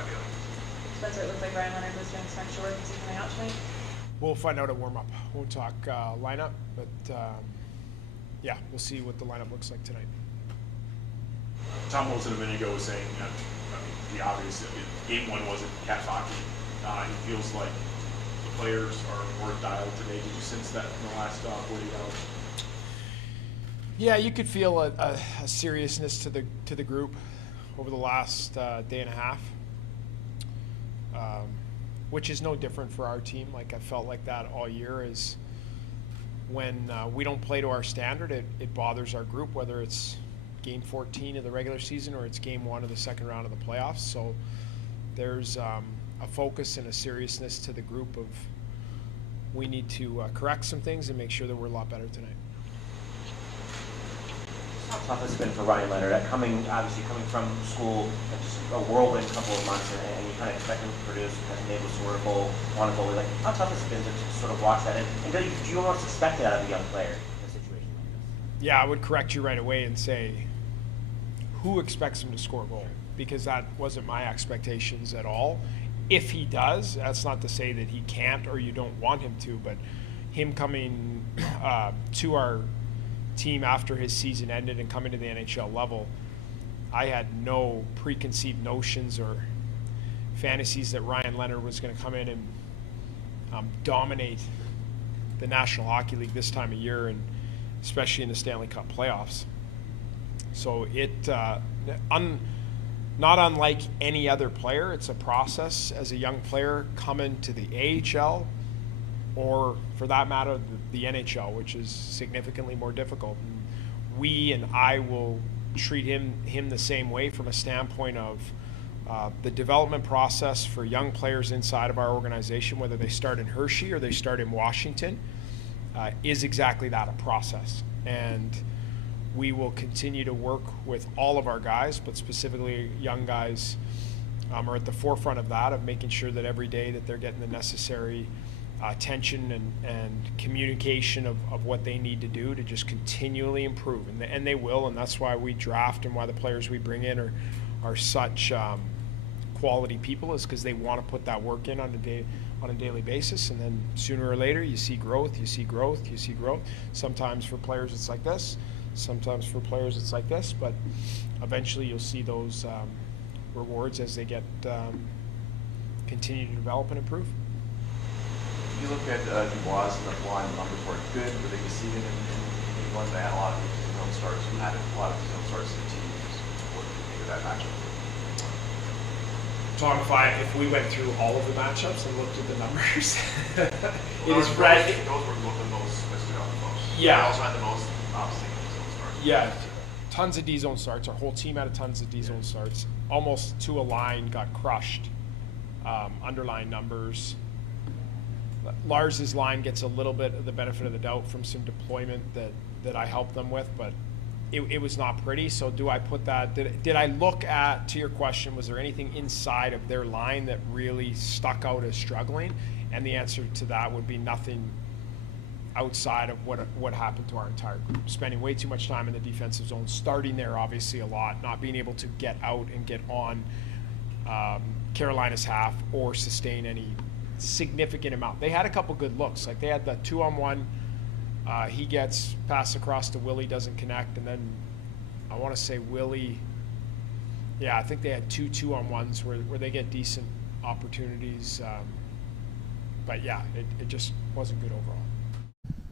ideally. Spencer, it looks like Ryan Leonard was doing some extra work. Is he coming out tonight? We'll find out at warm-up. Won't talk lineup, but yeah, we'll see what the lineup looks like tonight. Tom Wilson a minute ago was saying, I mean, the obvious, game one wasn't catch hockey. It feels like the players are more dialed today. Did you sense that in the last 48 hours? Yeah, you could feel a seriousness to the group over the last day and a half, which is no different for our team. Like I felt like that all year. Is when we don't play to our standard, it bothers our group, whether it's game 14 of the regular season or it's game 1 of the second round of the playoffs. So there's a focus and a seriousness to the group of we need to correct some things and make sure that we're a lot better tonight. How tough has it been for Ryan Leonard, obviously coming from school, just a whirlwind couple of months, and you kind of expect him to produce, and able to sort of want to goal. Like, how tough has it been to sort of watch that? And do you almost expect it out of a young player in a situation like this? Yeah, I would correct you right away and say, who expects him to score a goal? Because that wasn't my expectations at all. If he does, that's not to say that he can't or you don't want him to, but him coming to our team after his season ended and coming to the NHL level, I had no preconceived notions or fantasies that Ryan Leonard was going to come in and dominate the National Hockey League this time of year, and especially in the Stanley Cup playoffs. So not unlike any other player, it's a process as a young player coming to the AHL or, for that matter, the NHL, which is significantly more difficult. And we and I will treat him the same way from a standpoint of the development process for young players inside of our organization, whether they start in Hershey or they start in Washington, is exactly that, a process. And we will continue to work with all of our guys, but specifically young guys are at the forefront of that, of making sure that every day that they're getting the necessary attention and communication of what they need to do to just continually improve. And they will, and that's why we draft and why the players we bring in are such quality people, is because they want to put that work in on a daily basis. And then sooner or later you see growth. Sometimes for players it's like this. Sometimes for players it's like this, but eventually you'll see those rewards as they get continue to develop and improve. You look at Dubois and the line numbers were good, were they deceiving in ones that had a lot of his own starts, who had a lot of his own starts in the team? What do you think of that matchup? Tom, if we went through all of the matchups and looked at the numbers, Those were the most listed on the most. Yeah. They also had the most obviously zone starts. Yeah, tons of D-zone starts. Our whole team had tons of D-zone starts. Almost to a line got crushed. Underlying numbers. Lars's line gets a little bit of the benefit of the doubt from some deployment that I helped them with, but it was not pretty. So do I put that, did I look at, to your question, was there anything inside of their line that really stuck out as struggling? And the answer to that would be nothing outside of what happened to our entire group. Spending way too much time in the defensive zone, starting there obviously a lot, not being able to get out and get on Carolina's half or sustain any significant amount. They had a couple good looks. Like they had the 2-on-1. He gets passed across to Willie, doesn't connect, and then I want to say Willie. Yeah, I think they had 2-on-1s where they get decent opportunities. But yeah, it just wasn't good overall.